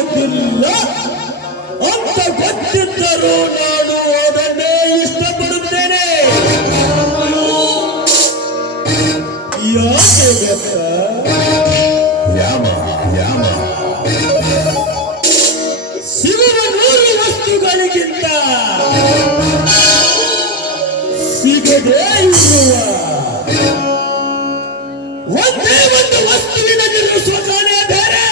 ಆಗೋದಿಲ್ಲ ಅಂತ ಗೊತ್ತಿದ್ದರೂ ನಾನು ಅದನ್ನೇ ಇಷ್ಟಪಡುತ್ತೇನೆ. ಯಾಕೆ ಗೊತ್ತಾ? ಸಿಗುವ 100 ವಸ್ತುಗಳಿಗಿಂತ ಸಿಗದೇ ಇರುವ ಒಂದೇ ಒಂದು ವಸ್ತುವಿನ ಸುಖಾನೇ ಬೇರೆ.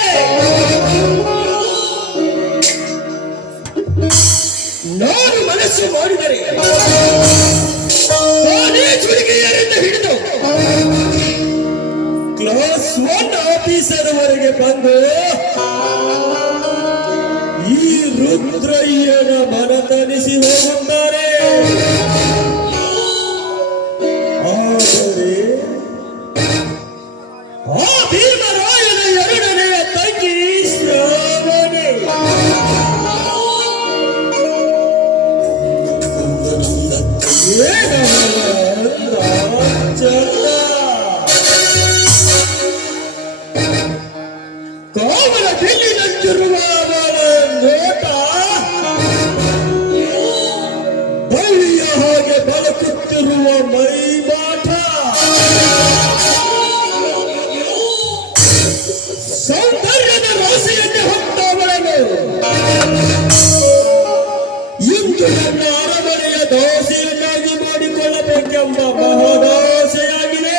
ನಾನು ಮನಸ್ಸು ಮಾಡಿದರೆ ಕಾಲೇಜ್ ಹುಡುಗಿಯರಿಂದ ಹಿಡಿದು ಕ್ಲಾಸ್ 1 ಆಫೀಸರ್ ವರೆಗೆ ಬಂದು ಈ ರುದ್ರಯ್ಯನ ಮನತನಿಸಿ ಹೋಗುತ್ತಾರೆ. ಆದರೆ ಆ ಭೀಮರಾಯನ 2ನೆಯ ತಂಗಿ ಶ್ರಾವಣಿ ಕಾವಲ ಬಿಲ್ಲಿನಂತಿರುವ ನೋಟ ಬಳ್ಳಿಯ ಹಾಗೆ ಬಲಕುತ್ತಿರುವ ಮೈಮಾಟ, ಸೌಂದರ್ಯದ ರಾಶಿಯನ್ನೇ ಹೊತ್ತವಳನು ಇಂದು ನನ್ನ ಅರಮನೆಯ ದಾಸಿಯನ್ನಾಗಿ ಮಾಡಿಕೊಳ್ಳಬೇಕೆಂಬ ಮಹದಾಸೆಯಾಗಿದೆ.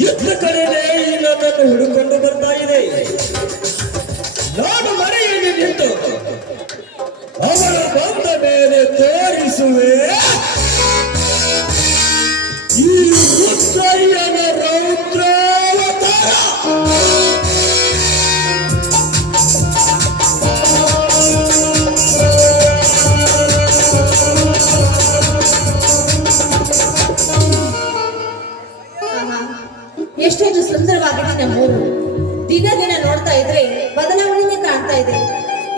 ಯುದ್ಧ ಕಡೆನೇ ಈ ನನ್ನನ್ನು ಹಿಡಿಕೊಂಡು ಬರ್ತಾ ಇದೆ. ನಾನು ಮನೆಯಲ್ಲಿ ನಿಂತು ಅವರ ಬಂದ ಮೇಲೆ ತೋರಿಸುವೆ ಈ ರುದ್ರಯ್ಯನ ರೌದ್ರಾವತಾರ. ಎಷ್ಟೊಂದು ಸುಂದರವಾಗಿದೆ ನಮ್ಮೂರು. ದಿನ ದಿನ ನೋಡ್ತಾ ಇದ್ರೆ ಬದಲಾವಣೆನೇ ಕಾಣ್ತಾ ಇದೆ.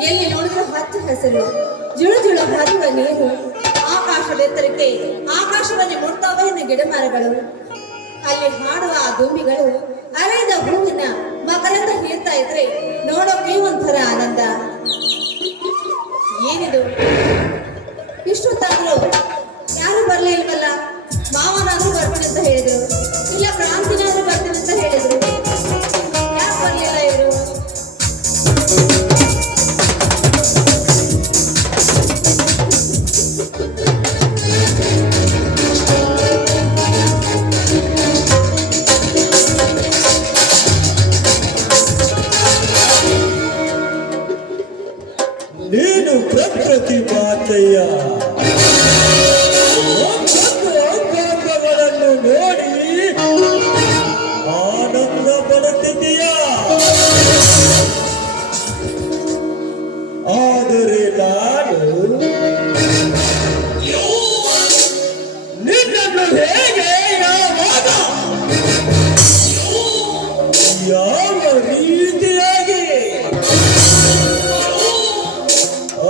ಎಲ್ಲಿ ನೋಡಿದ್ರು ಹಚ್ಚ ಹಸಿರು, ಜುಳು ಜುಳು ಹರಿಯುವ ನೀರು, ಆಕಾಶದೆತ್ತರಕ್ಕೆ ಆಕಾಶವನ್ನೇ ಮುಟ್ತಾವೆ ಗಿಡ ಮರಗಳು, ಅಲ್ಲಿ ಹಾಡುವ ಆ ದುಂಬಿಗಳು, ಅರೆದ ಹೂವಿನ ಮಕರಂದ ಹೀರ್ತಾ ಇದ್ರೆ ನೋಡೋಕೆ ಒಂಥರ ಆನಂದ. ಏನಿದು ಇಷ್ಟೊತ್ತಾದ್ರು ಯಾರು ಬರ್ಲೇ ಇಲ್ವಲ್ಲ? ಮಾವನಾದ್ರೂ ಬರ್ತೀನಿ ಅಂತ ಹೇಳಿದ್ರು, ಇಲ್ಲ ಕ್ರಾಂತಿನಾದ್ರೂ ಬರ್ತೀನಿ ಅಂತ ಹೇಳಿದ್ರು. ಯಾಕೆ ಬರ್ಲಿಲ್ಲ ಇವರು? ನೀನು ಪ್ರಕೃತಿ ಮಾತೆಯ ಅಂಗಾಂಗಗಳನ್ನು ನೋಡಿ ಆನಂದ ಪಡುತ್ತಿದ್ದೀಯ. ಆದರೆ ನಾನು ನಿನ್ನನ್ನು ಹೇಗೆ ಯಾವಾಗ ಯಾವ ರೀತಿಯಾಗಿ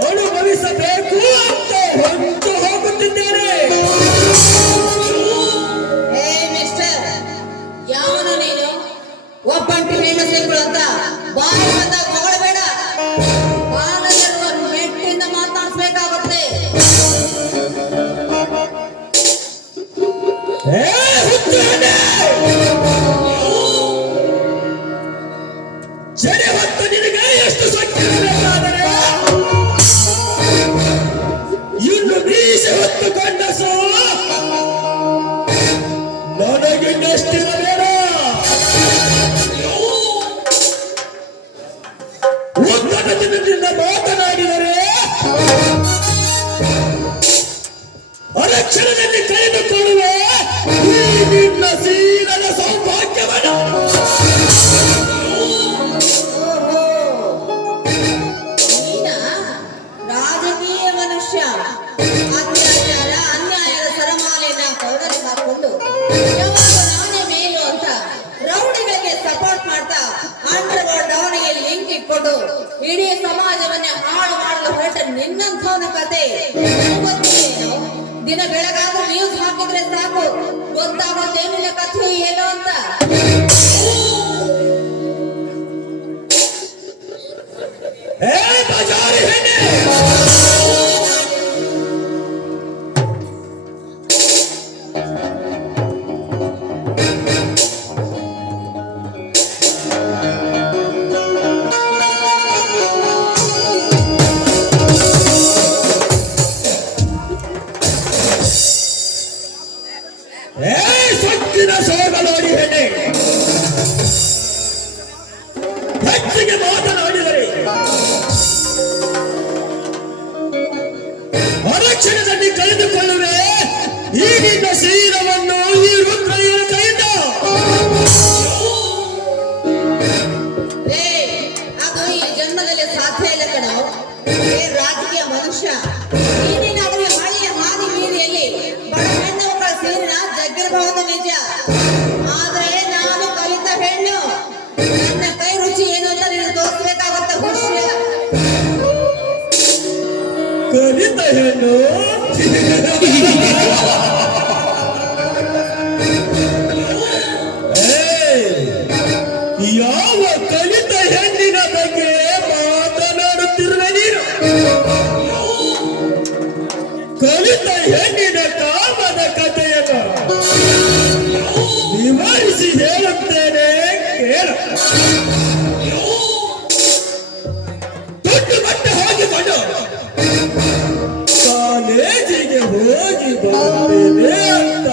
ಅನುಭವಿಸಬೇಕು ಅಂತ ಹೊಂದು ಹೋಗುತ್ತಿದ್ದೇನೆ. ಯಾವನು ನೀನು? ಒಬ್ಬಂಟಿ ಹೆಣ್ಣು ಸೇರ್ಗಳು ಅಂತ ಬಾಯಿ ಬಂದಾಗ ಹೊಗಳಬೇಡ. ಬಾಲಲ್ಲಿರುವ ಮೆಟ್ಟಿಂದ ಮಾತಾಡಿಸ್ಬೇಕಾಗುತ್ತೆ. ಜಡೆ ಹೊತ್ತು ನಿನಗೆ ಎಷ್ಟು ಸಕ್ಕಿರಬೇಕಾದರೆ ಇನ್ನು ಮೀಸೆ ಹೊತ್ತು ಗಂಡಸು ನನಗಿನ್ನಷ್ಟಿರಬೇಡ. ಉತ್ತಮ ದಿನದಿಂದ ಮಾತನಾಡಿದರೆ ಅರಕ್ಷಣದಲ್ಲಿ ಕಳೆದುಕೊಳ್ಳುವ ನಿನ್ನ ಸೀಲದ ಸೌಭಾಗ್ಯವನ್ನು ರಾಜಕೀಯ ಮನುಷ್ಯ ಅನ್ಯಾಯದ ಸರಮಾಲೆಯನ್ನ ಕೌಡಲ್ಲಿ ಹಾಕೊಂಡು ಯಾವಾಗ ನಾನೇ ಮೇಲು ಅಂತ ಇಡೀ ಸಮಾಜವನ್ನೇ ಹಾಳು ಮಾಡಲು ಹೊರಟ ನಿನ್ನಂಥವನ ಕತೆ ಗೊತ್ತಿದೆಯೇನೋ? ದಿನ ಬೆಳಗಾದ್ರೂ ನ್ಯೂಸ್ ಹಾಕಿದ್ರೆ ಸಾಕು, ಗೊತ್ತಾಗುತ್ತೆ ನಿನ್ನ ಕಥೆ ಏನು ಅಂತ. ಸೊಕ್ಕಿನ ಸೋಗಲೋಡಿ ಹೆಣ್ಣೆ, ಹೆಚ್ಚಿಗೆ ಮಾತನಾಡಿದರೆ ಅರಕ್ಷಣದಲ್ಲಿ ಕಳೆದುಕೊಳ್ಳುವೆ ಈ ನಿನ್ನ ಶರೀರವನ್ನು ಈ ರುದ್ರಯ್ಯನ ಕೈಯಿಂದ. ಅದು ಈ ಜನ್ಮದಲ್ಲಿ ಸಾಧ್ಯ ಇಲ್ಲ ಕಣೋ. ರಾಜಕೀಯ ಮನುಷ್ಯ ನೀನೇನಾದ್ರೂ ಹಳ್ಳಿಯ ಹಾದಿ ಬೀದಿಯಲ್ಲಿ ಬಡ ಹೆಣ್ಣು ಮಕ್ಕಳ ಸೇರಿನ ಜಗ್ಗಿರಬಹುದು ನಿಜ, ಆದ್ರೆ ನಾನು ಕಲಿತ ಹೆಣ್ಣು, ನನ್ನ ಕೈ ರುಚಿ ಏನು ಅಂತ ನೀನು ತೋರಿಸ್ಬೇಕಾಗತ್ತ ಹುಷ್ಯ. ಕಲಿತ ಹೆಣ್ಣು ಯಾವ ಕಲಿತ ಹೆಣ್ಣಿನ ಬಗ್ಗೆ ಮಾತನಾಡುತ್ತಿರುವೆ ನೀನು? ಕಲಿತ ಹೆಣ್ಣಿನ ಕಾಮದ ಕಥೆಯನ್ನು ವಿವರಿಸಿ ಹೇಳುತ್ತೇನೆ ಕೇಳು. ದೊಡ್ಡ ಬಟ್ಟೆ ಹಾಕಿಕೊಂಡು ಕಾಲೇಜಿಗೆ ಹೋಗಿ ಬಂದಿದೆ ಅಂತ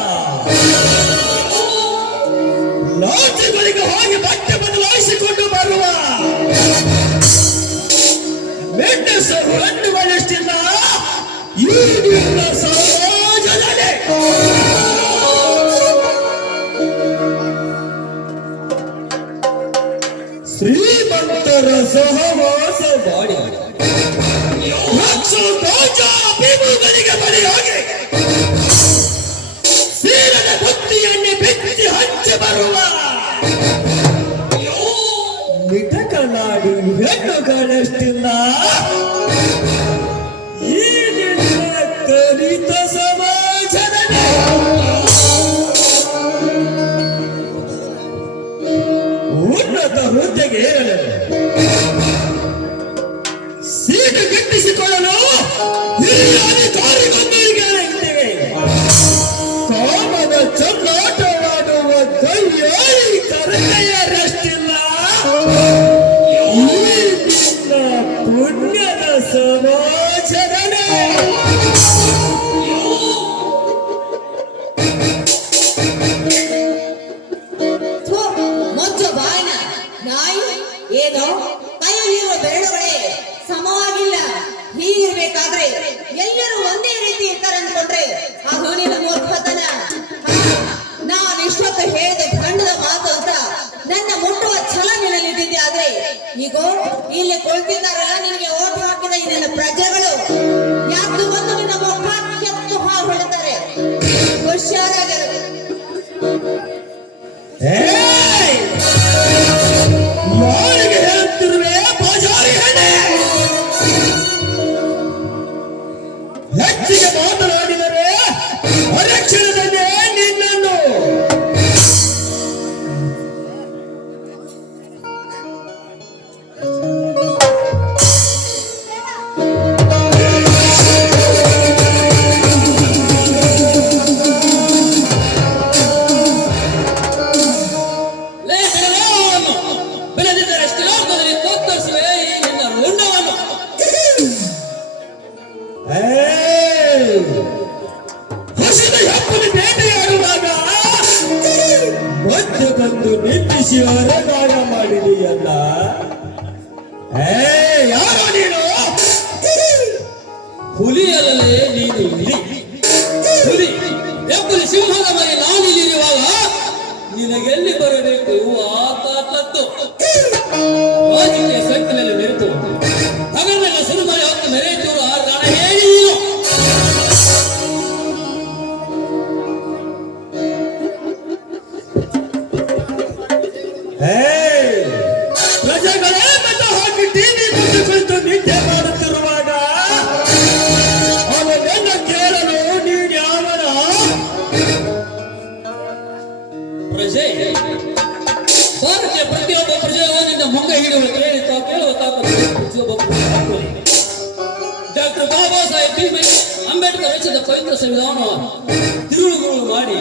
ಲಾಡ್ಜ್ಗಳಿಗೆ ಹೋಗಿ ಬಟ್ಟೆ ಬದಲಾಯಿಸಿಕೊಂಡು ಬರುವ ಮೆಂಡಸರು ಅನ್ನುವಷ್ಟಿಲ್ಲ ಈ ನಿನ್ನ ಸಮಾಜದಲ್ಲಿ. ಶ್ರೀಮಂತರ ಸಹವಾಸ ಮಾಡಿ ಭೀಮುಗಳಿಗೆ ಬಲಿಯಾಗಿ ಸೀರದ ಭಕ್ತಿಯನ್ನೇ ಬೆಚ್ಚಿ ಹಂಚಿ ಬರುವ ಮಿಟಕನಾಡಿ ಹೆಣ್ಣುಗಳಷ್ಟಿಲ್ಲ ಈ ನಿನ್ನ ಕಲಿತ ಸಮಾಜದಲ್ಲಿ. ಉನ್ನತ ಹುದ್ದೆಗೆ ಏರಲು, ಸೀಟು ಗಿಟ್ಟಿಸಿಕೊಳ್ಳಲು ಹಿರಿಯ ಅಧಿಕಾರಿಗಳೊಂದಿಗೆ ಕಾಮದ ಚಲ್ಲಾಟವಾಡುವ ಕೈಯಾಳಿ ಕರೆಯರಷ್ಟಿಲ್ಲ ಈ ನಿನ್ನ ಪುಣ್ಯದ ಸಮಾಜದಲ್ಲಿ. ಮೊಚ್ಚ ಬಾಯ್ನ ನಾಯಿ ಏನೋ ಕೈಯಲ್ಲಿರುವ ಬೆರಳುಗಳೇ ಸಮವಾಗಿಲ್ಲ. ಹೀಗಿರ್ಬೇಕಾದ್ರೆ ಎಲ್ಲರೂ ಒಂದೇ ರೀತಿ ಇರ್ತಾರೆ ಅಂದ್ಕೊಂಡ್ರೆ ಅದು ನಿನ್ನ ಮೂರ್ಖತನ. ನಾನು ಇಷ್ಟೊತ್ತು ಹೇಳಿದ ಗಂಡದ ಮಾತು ಅಂತ ನನ್ನ ಮುಟ್ಟುವ ಛಲ ನಿನ್ನಲ್ಲಿದ್ದಿದ್ದೆ, ಆದ್ರೆ ಈಗ ಇಲ್ಲಿ ಕುಳಿತಿದ್ದಾರಲ್ಲ ನಿನಗೆ ಓಟು ಹಾಕಿದ ಈ ನಿನ್ನ ಪ್ರಜೆಗಳು ಯಾಕೆ ಬಂದು ನಿನ್ನ ಮುಖ ಕೆತ್ತು ಹಾಳು ಹೊಡುತ್ತಾರೆ. ಹುಷಾರಾಗಿರು. ಯಾರಿಗೆ ಹೇಳುತ್ತಿರುವೆ ಬಾಜಾರಿ ಹೆಣ್ಣೆ? ಹೆಚ್ಚಿಗೆ ಮಾತನಾಡಿದರೆ ಅರಕ್ಷಣದಲ್ಲೇ ನಿನ್ನನ್ನು ಹಸಿದ ಹೆಪ್ಪನ್ನು ಬೇಟೆಯಾಡುವಾಗ ಮಧ್ಯೆ ಬಂದು ನಿಲ್ಲಿಸಿ ಹೊರಗಾಯ ಮಾಡಿದೆಯಲ್ಲ. ಯಾರೋ ನೀನು? ಹುಲಿಯಲ್ಲೇ ನೀನು ಹುಲಿ. ಹುಲಿ ಹೆಬ್ಬುಲಿ ಸಿಂಹದ ಮನೆ ನಾನಿಲ್ಲಿರುವಾಗ ನಿನಗೆಲ್ಲಿ ಬರಬೇಕು ಆ ತಾಕತ್ತು? ರಾಜಕೀಯ ಸಂಖ್ಯೆಯಲ್ಲಿ ಮೆರೆತು ಹಗರಣ ಸುರುಮನೆ ಹೊತ್ತು ಮೆರೆಯುತ್ತಿರುವ ಆ ಕಾರಣ ಹೇಳಿ ನೀನು. ಪ್ರಜೆಗಳೇ ಮತ ಹಾಕಿ ಟಿವಿ ಮುಂದೆ ಪ್ರಜೆ ಭಾರತೀಯ ಪ್ರತಿಯೊಬ್ಬ ಪ್ರಜೆಯು ನಿನ್ನ ಮುಂದೆ ಹಿಡಿಯುವ ಕೇಳುವ ಪ್ರತಿಯೊಬ್ಬ ಡಾಕ್ಟರ್ ಬಾಬಾ ಸಾಹೇಬ್ ಅಂಬೇಡ್ಕರ್ ರಚಿಸಿದ ಪವಿತ್ರ ಸಂವಿಧಾನವನ್ನು ತಿರುಳುಗಳು ಮಾಡಿ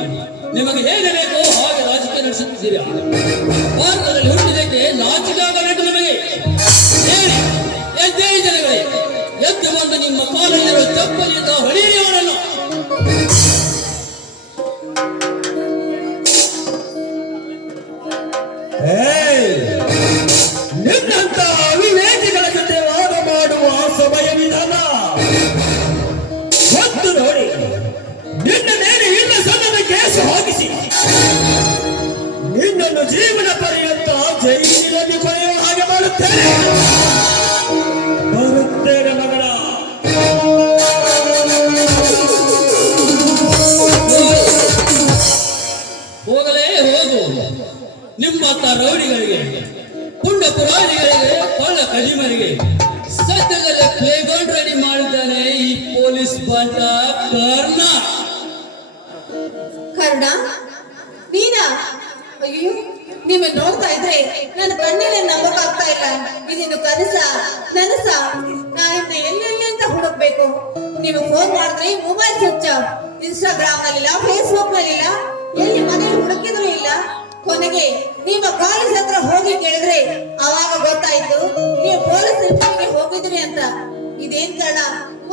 ನಿಮಗೆ ಹೇಗೆ ಬೇಕೋ ಹಾಗೆ ರಾಜಕೀಯ ನಡೆಸುತ್ತಿದ್ದೀರಾ. ಭಾರತದಲ್ಲಿ ಹುಟ್ಟಿದಕ್ಕೆ ನಾಚಿಕಾಗಬೇಕು ನಿಮಗೆ. ಎದ್ದೇಳಿ ಜನಗಳೇ, ಎದ್ದು ಬಂದು ನಿಮ್ಮ ಕಾಲಲ್ಲಿರುವ ಚಪ್ಪಲಿಯಿಂದ ಹೊಡೆಯಿರಿ ಅವರನ್ನು. ನಿನ್ನಂತ ಅವಿವೇಕಿಗಳ ಜೊತೆ ವಾದ ಮಾಡುವ ಸಮಯವಿದಲ್ಲ. ಮತ್ತು ನೋಡಿ, ನಿನ್ನ ಮೇಲೆ ಇಲ್ಲ ಸಲ್ಲದ ಕೇಸು ಹಾಕಿಸಿ ನಿನ್ನನ್ನು ಜೀವನ ಪರ್ಯಂತ ಜೈಲಿನಲ್ಲಿ ಕೊಳೆಯುವ ಹಾಗೆ ಮಾಡುತ್ತೇನೆ. ಬರುತ್ತೇನೆ ಮಗಳ. ಹೋಗಲೇ ಹೋಗು. ನಿಮ್ಮಂತ ರೌಡಿಗಳಿಗೆ, ಪುಂಡ ಪುರಾಣಿಗಳಿಗೆ, ಕೊಳ್ಳ ಕಡಿಮರಿಗೆ ಸದ್ಯದಲ್ಲೇ ಪ್ಲೇಗ್ರೌಂಡ್ ರೆಡಿ ಮಾಡಿದ್ದಾನೆ ಈ ಪೊಲೀಸ್ ಬಂಟ ಕರ್ಣ. ಕರ್ಣ, ನೀನಾ? ಅಯ್ಯೋ, ನೀವು ನೋಡ್ತಾ ಇದ್ರೆ ನನ್ನ ಕಣ್ಣಲ್ಲೇ ನಂಬಕ್ಕಾಗ್ತಾ ಇಲ್ಲ. ಇದೇನು ಕನಸ ನನಸ? ನಾನಿಂದ ಎಲ್ಲೆಲ್ಲಿ ಅಂತ ಹುಡುಕ್ಬೇಕು? ನೀವು ಫೋನ್ ಮಾಡಿದ್ರೆ ಮೊಬೈಲ್ ಸ್ವಿಚ್ ಆಫ್, ಇನ್ಸ್ಟಾಗ್ರಾಮ್ ನಲ್ಲಿಲ್ಲ, ಫೇಸ್ಬುಕ್ ನಲ್ಲಿಲ್ಲ, ಎಲ್ಲಿ ಮನೆಯಲ್ಲಿ ಹುಡುಕಿದ್ರು ಇಲ್ಲ. ಕೊನೆಗೆ ನಿಮ್ಮ ಕಾಲೇಜ್ ಹತ್ರ ಹೋಗಿ ಕೇಳಿದ್ರೆ ಅವಾಗ ಗೊತ್ತಾಯ್ತು ನೀವು ಪೊಲೀಸ್ ಇಂಟರ್ವ್ಯೂಗೆ ಹೋಗಿದ್ರಿ ಅಂತ. ಇದೇನ್ ಕಾರಣ?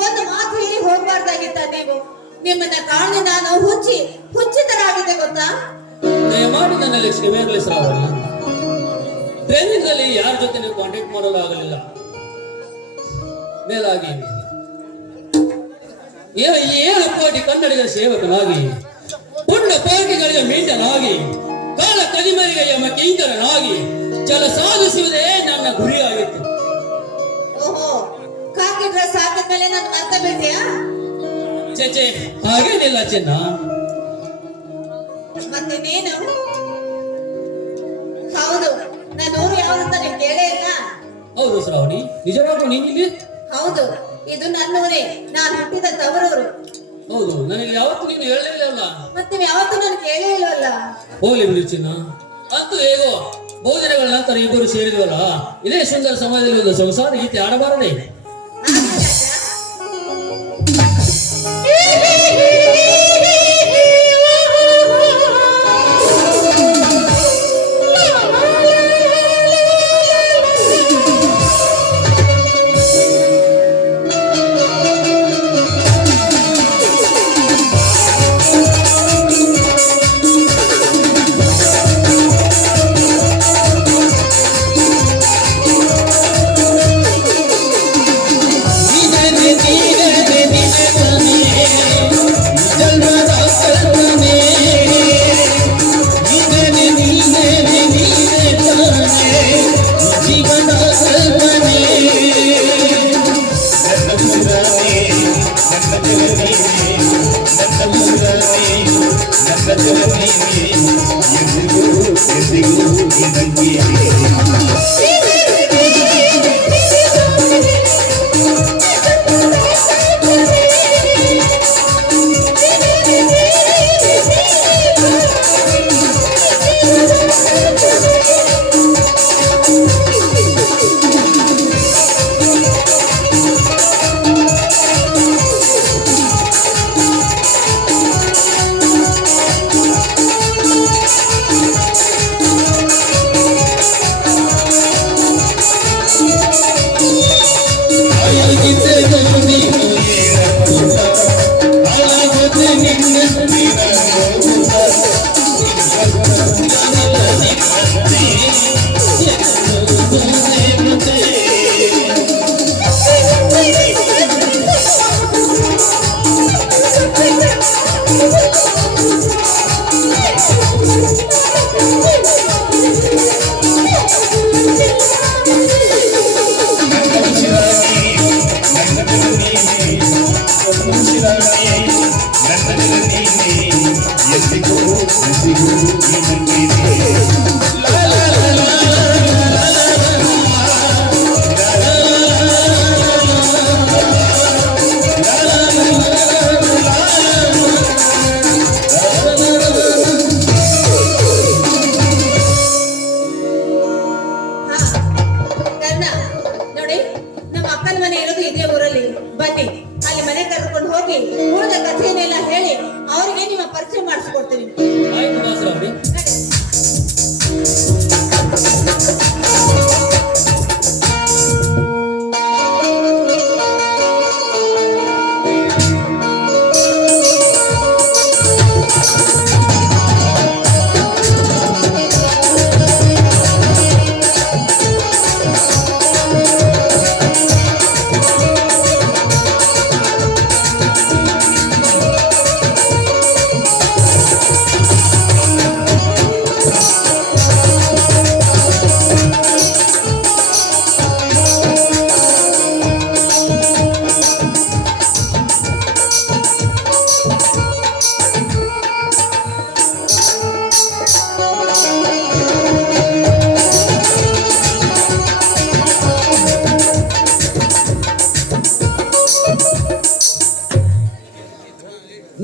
ಒಂದು ಮಾತು ಹೇಳಿ ಹೋಗ್ಬಾರ್ದಾಗಿತ್ತ ನೀವು? ನಿಮ್ಮನ್ನ ಕಾಣಿ ನಾನು ಹುಚ್ಚಿ ತರ ಆಗಿದ್ದೆ ಗೊತ್ತಾ? ದಯಮಾಡಿ ನನ್ನಲ್ಲಿ ಕ್ಷಮೆ ಇರಲಿ ಶ್ರಾವಣಿ. ಟ್ರೈನಿಂಗ್ ನಲ್ಲಿ ಯಾರ ಜೊತೆ ನೀವು ಕಾಂಟ್ಯಾಕ್ಟ್ ಮಾಡಲು ಆಗಲಿಲ್ಲ. ಮೇಲಾಗಿ 7 ಕೋಟಿ ಕನ್ನಡಿಗರ ಸೇವಕನಾಗಿ, ಪುಂಡ ಪಾರ್ಟಿಗಳಿಗೆ ಮೀಂಟನಾಗಿ, ಕಾಲ ಕದಿಮರಿಗೆ ಎಂಬ ಕಿಂಕರನಾಗಿ ಜಲ ಸಾಧಿಸುವುದೇ ನನ್ನ ಗುರಿಯಾಗಿತ್ತು. ಓಹೋ, ಕಾಕಿ ಡ್ರೆಸ್ ಹಾಕಿದ್ಮೇಲೆ ನಾನು ಮರ್ತ ಬಿಡ್ತೀಯಾ? ಚೇಚೆ, ಹಾಗೇನಿಲ್ಲ ಚಿನ್ನ. ಮತ್ತೆ ನೀನು? ಹೌದು, ನಾನು ಊರು ಯಾವ್ದಂತ ನೀವು ಕೇಳೇ ಇಲ್ಲ. ಹೌದು ಶ್ರಾವಣಿ, ನಿಜವಾಗ್ಲೂ ನೀನಿಲ್ಲಿ? ಹೌದು, ಇದು ನನ್ನೂರೇ. ನಾನು ಹುಟ್ಟಿದ ತವರೂರು. ಹೌದು, ನನಗೆ ಯಾವತ್ತೂ ನೀನು ಹೇಳಲಿಲ್ಲ. ಮತ್ತೆ ನೀವು ಯಾವತ್ತೂ ನಾನು ಕೇಳೇ ಇಲ್ವಲ್ಲ. ಹೋಗ್ಲಿ ಬಿಡಿ ಚಿನ್ನ. ಅಂತೂ ಹೇಗೋ ಬಹುದಿನಗಳ ನಂತರ ಇಬ್ಬರು ಸೇರಿದ್ವಲ್ಲ, ಇದೇ ಸುಂದರ ಸಮಾಜದಲ್ಲಿ ಒಂದು ಸಂಸಾರ ಗೀತೆ ಆಡಬಾರದೆ?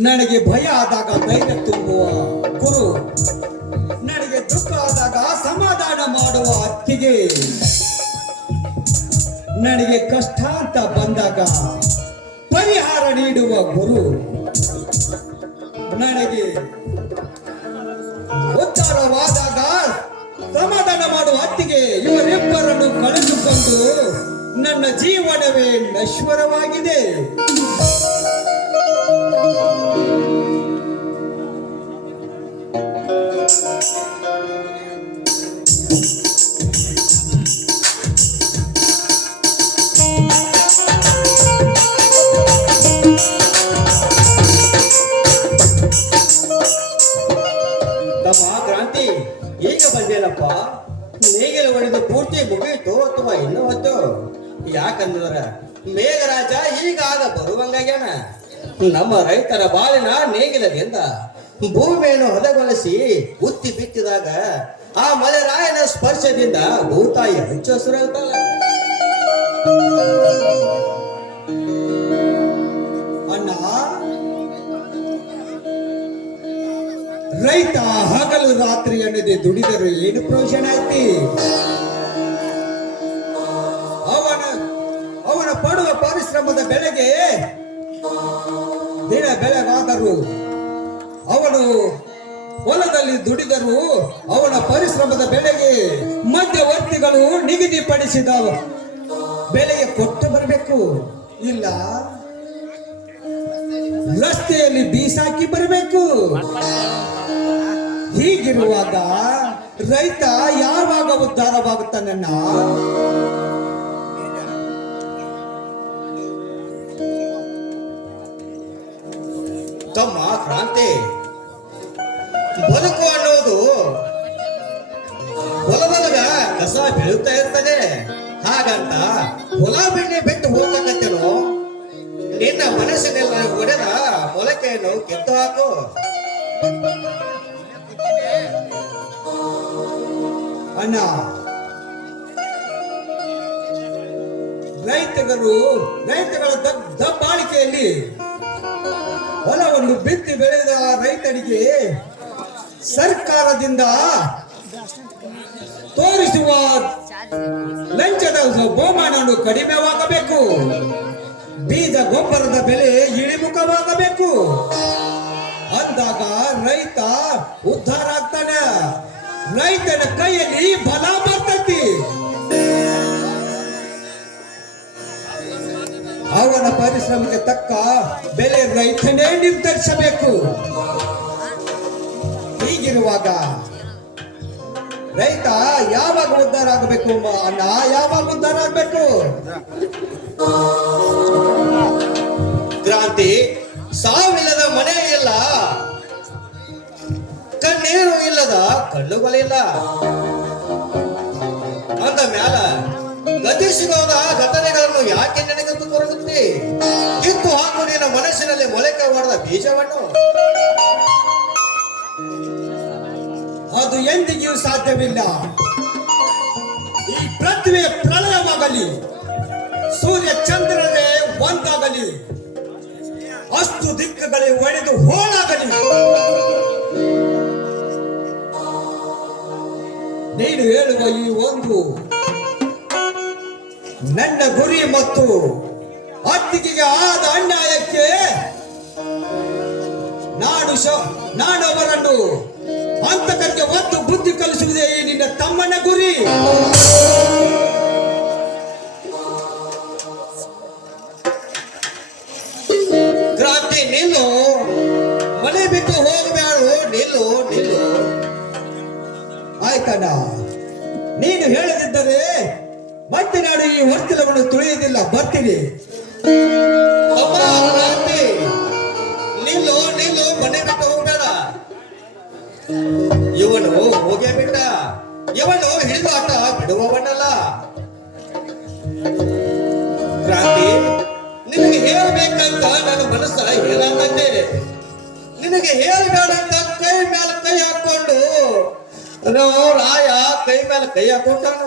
ನನಗೆ ಭಯ ಆದಾಗ ಧೈರ್ಯ ತುಂಬುವ ಗುರು, ನನಗೆ ದುಃಖ ಆದಾಗ ಸಮಾಧಾನ ಮಾಡುವ ಅತ್ತಿಗೆ, ನನಗೆ ಕಷ್ಟ ಅಂತ ಬಂದಾಗ ಪರಿಹಾರ ನೀಡುವ ಗುರು, ನನಗೆ ಉದ್ಧಾರವಾದಾಗ ಸಮಾಧಾನ ಮಾಡುವ ಅತ್ತಿಗೆ, ಇವರಿಬ್ಬರನ್ನು ಕಳೆದುಕೊಂಡು ನನ್ನ ಜೀವನವೇ ನಶ್ವರವಾಗಿದೆ. ತಮ್ಮ ಕ್ರಾಂತಿ, ಈಗ ಬಂದೇನಪ್ಪ. ನೇಗಿಲು ಹೊಡೆದು ಪೂರ್ತಿ ಮುಗಿಯಿತು ಅಥವಾ ಇನ್ನೂ ಹೊತ್ತು? ಯಾಕಂದ್ರ ಮೇಘರಾಜ ಈಗಾಗ ಬರುವಂಗಾಗ್ಯಾನ. ನಮ್ಮ ರೈತರ ಬಾಳಿನ ನೇಗಿಲದಿಂದ ಭೂಮಿಯನ್ನು ಹದಗೊಳಿಸಿ ಉತ್ತಿ ಬಿತ್ತಿದಾಗ ಆ ಮಳೆರಾಯನ ಸ್ಪರ್ಶದಿಂದ ಭೂತಾಯಿ ಹಚ್ಚ ಹಸಿರಾಗ್ತಾಳ. ಅಣ್ಣ, ರೈತ ಹಗಲು ರಾತ್ರಿ ಅನ್ನದೆ ದುಡಿದರು ಏನು ಪ್ರಯೋಜನ ಐತಿ? ಅವನ ಪಡುವ ಪರಿಶ್ರಮದ ಬೆಳೆಗೆ ದಿನ ಬೆಳೆಗಾದರೂ, ಅವನು ಹೊಲದಲ್ಲಿ ದುಡಿದರು ಅವನ ಪರಿಶ್ರಮದ ಬೆಳೆಗೆ ಮಧ್ಯವರ್ತಿಗಳು ನಿಗದಿಪಡಿಸಿದ ಬೆಲೆಗೆ ಕೊಟ್ಟು ಬರಬೇಕು. ಇಲ್ಲ ರಸ್ತೆಯಲ್ಲಿ ಬೀಸಾಕಿ ಬರಬೇಕು. ಹೀಗಿರುವಾಗ ರೈತ ಯಾವಾಗ ಉದ್ಧಾರವಾಗುತ್ತಾನನ್ನ? ತಮ್ಮ ಕ್ರಾಂತಿ, ಬದುಕು ಅನ್ನೋದು ಹೊಲದೊಳಗ ಕಸ ಬೀಳುತ್ತಾ ಇರ್ತದೆ. ಹಾಗಂತ ಹೊಲ ಬಿಟ್ಟು ಹೋಗಕತ್ತೇನೋ, ನಿನ್ನ ಮನಸ್ಸಿನೆಲ್ಲ ಒಡೆದ ಮೊಳಕೆಯನ್ನು ಕಿತ್ತು ಹಾಕು. ಅಣ್ಣ, ರೈತಗಳ ದಬ್ಬಾಳಿಕೆಯಲ್ಲಿ ಹೊಲವನ್ನು ಬಿತ್ತಿ ಬೆಳೆದ ರೈತನಿಗೆ ಸರ್ಕಾರದಿಂದ ತೋರಿಸುವ ಲಂಚದ ಬಹುಮಾನವನ್ನು ಕಡಿಮೆವಾಗಬೇಕು. ಬೀಜ ಗೊಬ್ಬರದ ಬೆಲೆ ಇಳಿಮುಖವಾಗಬೇಕು. ಅಂದಾಗ ರೈತ ಉದ್ಧಾರ ಆಗ್ತಾನೆ. ರೈತನ ಕೈಯಲ್ಲಿ ಬಲ ಬರ್ತೈತಿ. ಅವನ ಪರಿಶ್ರಮಕ್ಕೆ ತಕ್ಕ ಬೆಲೆ ರೈತನೇ ನಿರ್ಧರಿಸಬೇಕು. ಹೀಗಿರುವಾಗ ರೈತ ಯಾವಾಗ ಉದ್ಧಾರ ಆಗಬೇಕು ಅಣ್ಣ? ಯಾವಾಗ ಉದ್ಧಾರ ಆಗ್ಬೇಕು? ಕ್ರಾಂತಿ, ಸಾವಿಲ್ಲದ ಮನೆ ಇಲ್ಲ, ಕಣ್ಣೀರು ಇಲ್ಲದ ಕಣ್ಣುಗಳಿಲ್ಲ. ಅಂದ ಮ್ಯಾಲ ಗತಿ ಸಿಗೋದ ಘಟನೆಗಳನ್ನು ಯಾಕೆ ನೆನಗಂತೂ ಕೊರಗುತ್ತೆ? ಕಿತ್ತು ಹಾಕು ನಿನ್ನ ಮನಸ್ಸಿನಲ್ಲಿ ಮೊಳಕೆ ಹೊಡೆದ ಬೀಜವನ್ನು. ಅದು ಎಂದಿಗೂ ಸಾಧ್ಯವಿಲ್ಲ. ಈ ಪೃಥ್ವಿಯ ಪ್ರಳಯವಾಗಲಿ, ಸೂರ್ಯ ಚಂದ್ರನೇ ಒಂದಾಗಲಿ, ಅಷ್ಟು ದಿಕ್ಕಗಳೇ ಒಡೆದು ಹೋಳಾಗಲಿ, ನೀನು ಹೇಳುವ ಈ ಒಂದು ನನ್ನ ಗುರಿ ಮತ್ತು ಅತ್ತಿಗೆಗೆ ಆದ ಅನ್ಯಾಯಕ್ಕೆ ನಾನು ಅವರನ್ನು ಅಂತಕಕ್ಕೆ ಒತ್ತು ಬುದ್ಧಿ ಕಲಿಸುವುದೇ ಈ ನಿನ್ನ ತಮ್ಮನ ಗುರಿ. ಕ್ರಾಂತಿ, ನಿಲ್ಲು. ಮನೆ ಬಿಟ್ಟು ಹೋಗಬೇಡು. ನಿಲ್ಲು ನಿಲ್ಲು. ಆಯ್ತಣ್ಣ, ನೀನು ಹೇಳದಿದ್ದರೆ ಮತ್ತೆ ನಾನು ಈ ಹೊರತಿಲವನ್ನು ತುಳಿಯುವುದಿಲ್ಲ. ಬರ್ತೀನಿ. ಅಮ್ಮ ಕ್ರಾಂತಿ, ನಿಲ್ಲು ನಿಲ್ಲು. ಮನೆ ಬಿಟ್ಟು ಹೋಗಬೇಡ. ಇವನು ಹೋಗೇ ಬಿಟ್ಟ. ಇವನು ಹಿಡಿದು ಆಟ ಬಿಡುವವನಲ್ಲ. ಕ್ರಾಂತಿ, ನಿನಗೆ ಹೇಳಬೇಕಂತ ನನ್ನ ಮನಸ್ಸ ಹೇಳಂತೆ. ನಿನಗೆ ಹೇಳಬೇಡಂತ ಕೈ ಮೇಲೆ ಕೈ ಹಾಕೊಂಡು ರಾಯ ಕೈ ಮೇಲೆ ಕೈ ಹಾಕೊಂಡಾನ.